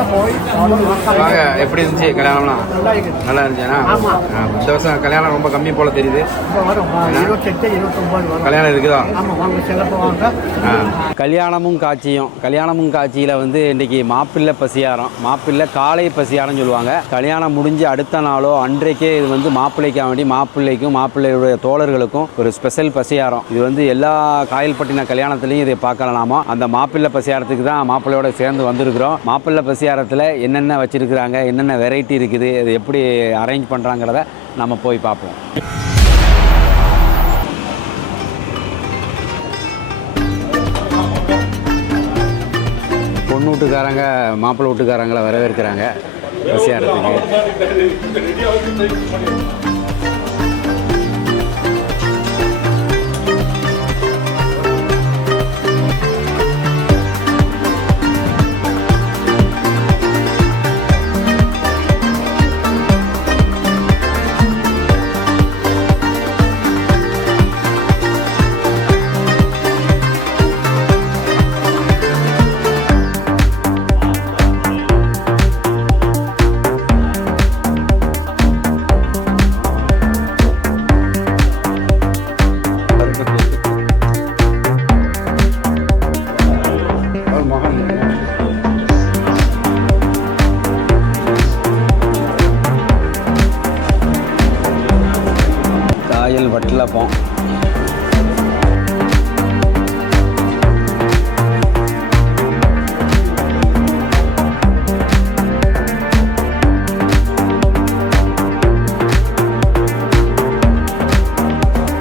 வாங்க, எப்படி இருந்துச்சு கல்யாணம்லாம்? நல்லா இருந்துச்சுண்ணா. இந்த வருஷம் கல்யாணம் ரொம்ப கம்மி போல தெரியுது. கல்யாணம் இருக்குதா? கல்யாணமும் காட்சியில் வந்து இன்றைக்கி மாப்பிள்ளை பசியாரம், மாப்பிள்ளை காலை பசியாரம்னு சொல்லுவாங்க. கல்யாணம் முடிஞ்சு அடுத்த நாளோ அன்றைக்கே இது வந்து மாப்பிள்ளைக்காக வேண்டி மாப்பிள்ளைக்கும் மாப்பிள்ளையுடைய தோழர்களுக்கும் ஒரு ஸ்பெஷல் பசியாரம். இது வந்து எல்லா காயல்பட்டின கல்யாணத்துலேயும் இதை பார்க்கலாமா. அந்த மாப்பிள்ளை பசியாரத்துக்கு தான் மாப்பிள்ளையோட சேர்ந்து வந்திருக்கிறோம். மாப்பிள்ளை பசியாரத்தில் என்னென்ன வச்சுருக்கிறாங்க, என்னென்ன வெரைட்டி இருக்குது, அது எப்படி அரேஞ்ச் பண்ணுறாங்கிறத நம்ம போய் பார்ப்போம். பொண்ணு வீட்டுக்காரங்க மாப்பிள்ளை வீட்டுக்காரங்களை வரவேற்கிறாங்க பசியாரத்துக்கு. காயல் வட்டலப்பம்,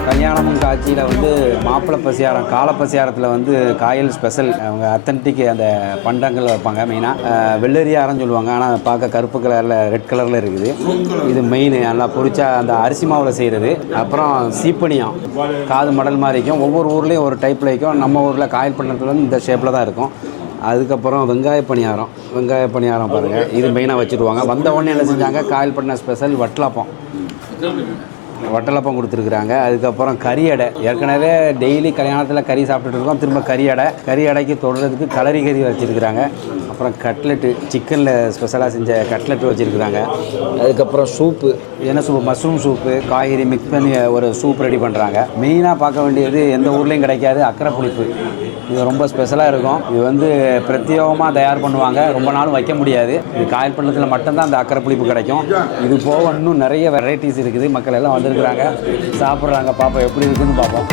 கல்யாணமும் காட்சியில் வந்து மாப்பிள்ளை பசியாரம், காலை பசியாரத்தில் வந்து காயல் ஸ்பெஷல். அவங்க அத்தன்டிக் அந்த பண்டங்கள் வைப்பாங்க. மெயினாக வெள்ளரியாரம்னு சொல்லுவாங்க. ஆனால் பார்க்க கருப்பு கலரில் ரெட் கலரில் இருக்குது. இது மெயின் நல்லா பொரிச்சா அந்த அரிசி மாவில் செய்கிறது. அப்புறம் சீப்பனியம் காது மடல் மாதிரி இருக்கும். ஒவ்வொரு ஊர்லேயும் ஒரு டைப்பில் இருக்கும். நம்ம ஊரில் காயல் பண்டத்தில் வந்து இந்த ஷேப்பில் தான் இருக்கும். அதுக்கப்புறம் வெங்காய பணியாரம் பாருங்கள், இது மெயினாக வச்சுருவாங்க. வந்த உடனே என்ன செஞ்சாங்க, காயல் பட்டின ஸ்பெஷல் வட்டலப்பம் கொடுத்துருக்குறாங்க. அதுக்கப்புறம் கறி அடை, ஏற்கனவே டெய்லி கல்யாணத்தில் கறி சாப்பிட்டுட்டு இருக்கோம். திரும்ப கறி அடைக்கு தொடுறதுக்கு கறி வச்சுருக்குறாங்க. அப்புறம் கட்லெட்டு, சிக்கனில் ஸ்பெஷலாக செஞ்ச கட்லெட்டு வச்சுருக்குறாங்க. அதுக்கப்புறம் சூப்பு, என்ன சூப்பு, மஷ்ரூம் சூப்பு, காய்கறி மிக்ஸ் பண்ணி ஒரு சூப் ரெடி பண்ணுறாங்க. மெயினாக பார்க்க வேண்டியது எந்த ஊர்லேயும் கிடைக்காது அக்கரை புளிப்பு. இது ரொம்ப ஸ்பெஷலாக இருக்கும். இது வந்து பிரத்யேகமாக தயார் பண்ணுவாங்க. ரொம்ப நாள் வைக்க முடியாது. இது காயல் பள்ளத்தில் மட்டும்தான் அந்த அக்கரை புளிப்பு கிடைக்கும். இது போக இன்னும் நிறைய வெரைட்டிஸ் இருக்குது. மக்கள் எல்லாம் வந்திருக்கிறாங்க, சாப்பிட்றாங்க. பார்ப்போம் எப்படி இருக்குதுன்னு பார்ப்போம்.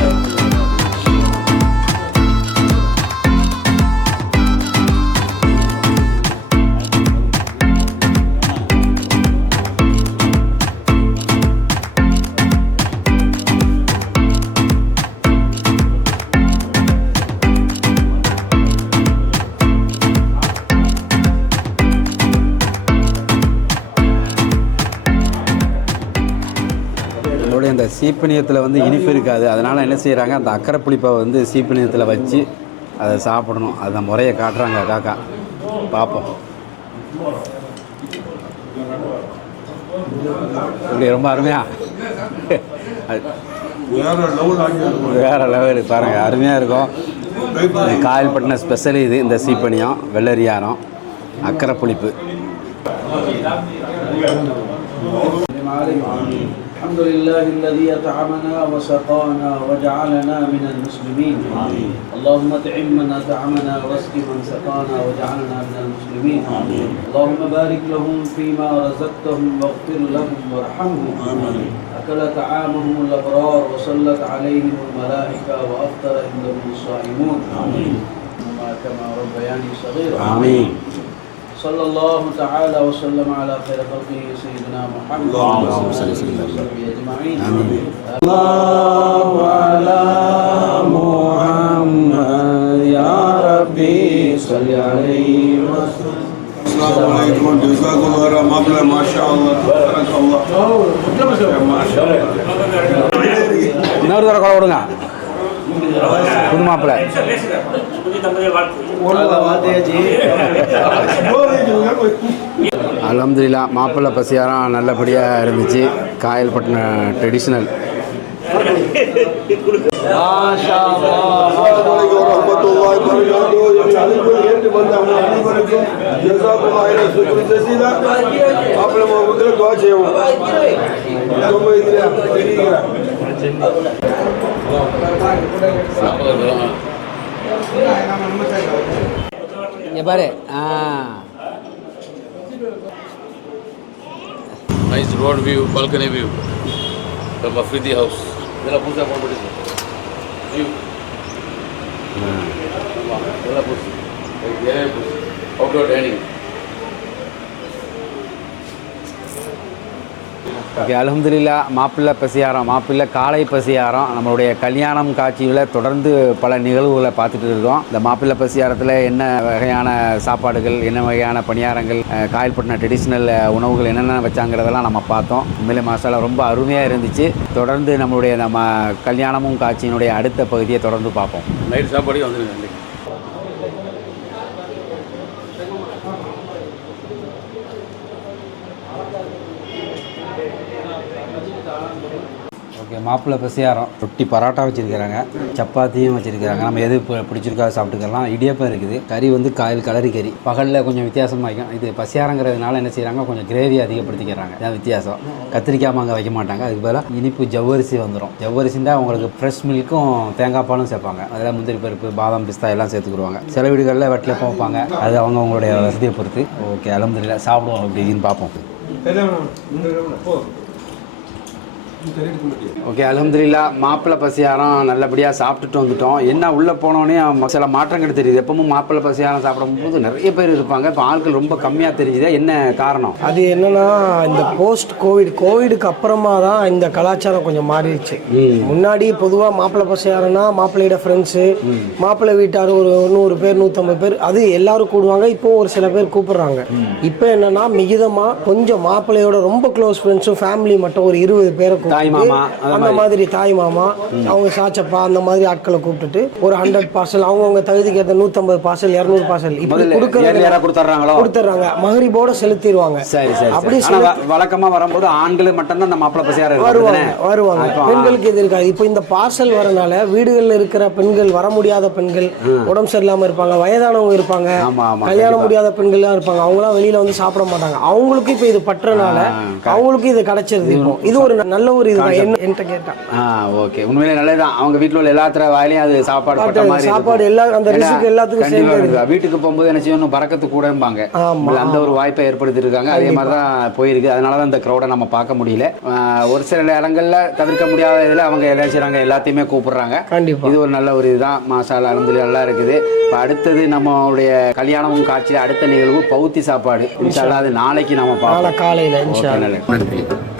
அந்த சீப்பனியத்தில் வந்து இனிப்பு இருக்காது. அதனால் என்ன செய்கிறாங்க, அந்த அக்கரை புளிப்பை வந்து சீப்பனியத்தில் வச்சு அதை சாப்பிடணும். அந்த முறையை காட்டுறாங்க காக்கா. பார்ப்போம். இப்படி ரொம்ப அருமையாக வேறு லெவலு பாருங்கள், அருமையாக இருக்கும். காயல் பட்டின ஸ்பெஷல் இது. இந்த சீப்பனியம், வெள்ளரியாரம், அக்கரை புளிப்பு. الحمد لله الذي أطعمنا وسقانا وجعلنا من المسلمين. آمين. اللهم اطعم من أطعمنا واسق من سقانا وجعلنا من المسلمين. آمين. اللهم بارك لهم فيما رزقتهم واغفر لهم وارحمهم. آمين. أكل طعامهم الأبرار وصلت عليهم الملائكة وأفطر عندهم الصائمون. آمين. كما ربياني صغيرا. آمين. صلى الله تعالى وسلم على خير خلقه سيدنا محمد اللهم صل وسلم اجمعين. الله على محمد يا ربي صل عليه وسلم. السلام عليكم جزاكم الله خيرا. ما شاء الله تبارك الله ما شاء الله. இன்னொரு தடவை கொலை விடுங்க புது மாப்பிள்ளை. அல்ஹம்துலில்லாஹ் மாப்பிள்ளை பசியாரம் நல்லபடியாக இருந்துச்சு. காயல் பட்டின ட்ரெடிஷ்னல். जज़ाकुल्लाह खैरन शुक्र जज़ीला आप लोगों को दुआ चाहिए ரொம்ப இதுல தெரியுங்க இங்க பாரு Nice road view, balcony view from Afridi house. There are pusa competition. View. There are pusa. There are pusa. Outdoor dining. Okay அல்ஹம்துலில்லா மாப்பிள்ளை பசியாரம் மாப்பிள்ளை காலை பசியாரம் நம்மளுடைய கல்யாணம் காட்சியில் தொடர்ந்து பல நிகழ்வுகளை பார்த்துட்டு இருக்கோம். இந்த மாப்பிள்ளை பசியாரத்தில் என்ன வகையான சாப்பாடுகள் என்ன வகையான பணியாரங்கள் காயல்பட்டின ட்ரெடிஷ்னல் உணவுகள் என்னென்ன வச்சாங்கிறதெல்லாம் நம்ம பார்த்தோம். உண்மையிலே மாஷால்லா ரொம்ப அருமையாக இருந்துச்சு. தொடர்ந்து நம்மளுடைய நம்ம கல்யாணமும் காட்சியினுடைய அடுத்த பகுதியை தொடர்ந்து பார்ப்போம். நைட் சாப்பாடு வந்துருங்க. ஓகே மாப்பிள்ளை பசியாரம் ரொட்டி பரோட்டா வச்சுருக்கிறாங்க, சப்பாத்தியும் வச்சுருக்கிறாங்க. நம்ம எது பிடிச்சிருக்கா சாப்பிட்டுக்கலாம். இடியப்பம் இருக்குது, கறி வந்து காயில் கலரி கறி. பகலில் கொஞ்சம் வித்தியாசமாக வைக்கும். இது பசியாரங்கிறதுனால என்ன செய்கிறாங்க, கொஞ்சம் கிரேவி அதிகப்படுத்திக்கிறாங்க. இதான் வித்தியாசம். கத்திரிக்காய் மாங்காய் வைக்க மாட்டாங்க. அதுக்கு பதிலாக இனிப்பு ஜவ்வரிசி வந்துடும். ஜவ்வரிசின்னா உங்களுக்கு ஃப்ரெஷ் மில்க்கும் தேங்காய் பாலும் சேர்ப்பாங்க. அதில் முந்திரி பருப்பு பாதாம் பிஸ்தா எல்லாம் சேர்த்துக்குருவாங்க. சில வீடுகளில் வெட்டில் வைப்பாங்க. அது அவங்களுடைய வசதியை பொறுத்து. ஓகே அல்ஹம்துலில்லாஹ் சாப்பிடுவோம் அப்படின்னு பார்ப்போம். ஓகே அல்ஹம்துலில்லாஹ் மாப்பிள்ளை பசியாரம் நல்லபடியாக சாப்பிட்டுட்டு வந்துட்டோம். என்ன உள்ளே போனோடனே சில மாற்றங்கள் தெரியுது. எப்பவும் மாப்பிள்ளை பசியாரம் சாப்பிடும்போது நிறைய பேர் இருப்பாங்க. இப்போ ஆட்கள் ரொம்ப கம்மியாக தெரிஞ்சுது. என்ன காரணம்? அது என்னன்னா இந்த போஸ்ட் கோவிடுக்கு அப்புறமா தான் இந்த கலாச்சாரம் கொஞ்சம் மாறிடுச்சு. முன்னாடி பொதுவாக மாப்பிள்ளை பசியாரம்னா மாப்பிள்ளையோட ஃப்ரெண்ட்ஸு மாப்பிள்ளை வீட்டார் ஒரு 100 பேர் 150 பேர் அது எல்லாரும் கூடுவாங்க. இப்போ ஒரு சில பேர் கூப்பிடுறாங்க. இப்போ என்னன்னா மிகிதமாக கொஞ்சம் மாப்பிள்ளையோட ரொம்ப க்ளோஸ் ஃப்ரெண்ட்ஸும் ஃபேமிலி மட்டும் ஒரு 20 பேரை தாய் மாமா அந்த மாதிரி தாய் மாமா அவங்க சாச்சப்பா அந்த மாதிரி ஆட்களை கூப்பிட்டுட்டு ஒரு 100 பார்சல் அவங்கவுங்க தகுதிக்கு ஏற்ற 150 பார்சல் 200 பார்சல் இப்படி கொடுத்துறாங்க. மகரிபோட செலுத்திடுவாங்க. அப்படி வழக்கமா வரும்போது ஆண்கள் மட்டும்தான் அந்த மாப்பிள்ளை பசியாரம் வருவாங்க. பெண்களுக்கு இது இருக்காது. இப்போ இந்த பார்சல் வரனால வீடுகளில் இருக்கிற பெண்கள் வர முடியாத பெண்கள் உடம்பு சரியில்லாம இருப்பாங்க, வயதானவங்க இருப்பாங்க, கல்யாணம் முடியாத பெண்கள்லாம் இருப்பாங்க. அவங்களாம் வெளியில வந்து சாப்பிட மாட்டாங்க. அவங்களுக்கு இப்போ இது பற்றனால அவங்களுக்கு இது கிடைச்சிருது. இப்போ இது ஒரு நல்ல ஒரு ஓகே உண்மையிலே நல்லதுதான். அவங்க வீட்டில் உள்ள எல்லாத்திர வாயிலையும் அது சாப்பாடு எல்லாத்துக்கும் வீட்டுக்கு போகும்போது என்ன செய்யணும் பறக்கத்து கூடம்பாங்க. அந்த ஒரு வாய்ப்பை ஏற்படுத்தி இருக்காங்க. அதே மாதிரி தான் போயிருக்கு. அதனாலதான் இந்த க்ரௌடை நம்ம பார்க்க முடியல. ஒரு சில இடங்கள்ல தவிர்க்க முடியாத இதில் அவங்க என்ன செய்றாங்க எல்லாத்தையுமே கூப்பிடுறாங்க. இது ஒரு நல்ல ஒரு இதுதான். மாஷாஅல்லாஹ் அல்ஹம்துலில்லாஹ் நல்லா இருக்குது. இப்போ அடுத்தது நம்மளுடைய கல்யாணமும் காட்சியில் அடுத்த நிகழ்வு பௌத்தி சாப்பாடு. இன்ஷா அல்லாஹ் அது நாளைக்கு நம்ம பார்க்கலாம் காலையில்.